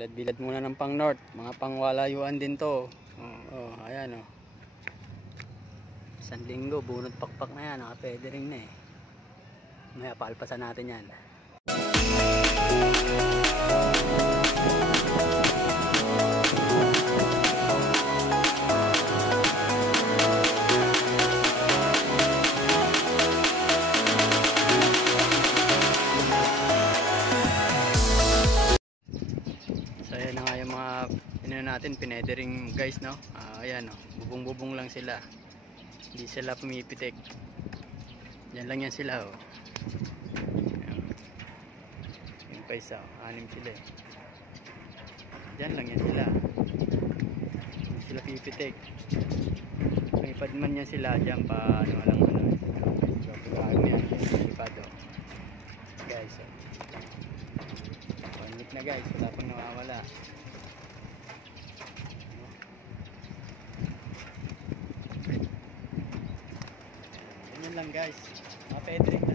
Bilad-bilad muna ng pang north. Mga pangwalayuan din to. Ayan oh. Isang linggo, bunot pakpak na yan. Naka-feathering na eh. Maya palpasan natin yan. So ayan na nga yung mga natin pinedering guys, no. Ayan oh, bubong-bubong lang sila, hindi sila pumipitik. Yan lang yan sila oh. Yung pa isa, 6 sila eh. Yan lang yan sila, hindi sila pipitik. May padman yan sila dyan pa ano lang ano. So pagkain yan, lipado guys oh. 1 week na guys, wala pang nawawala. Ganyan lang guys, mga pedring.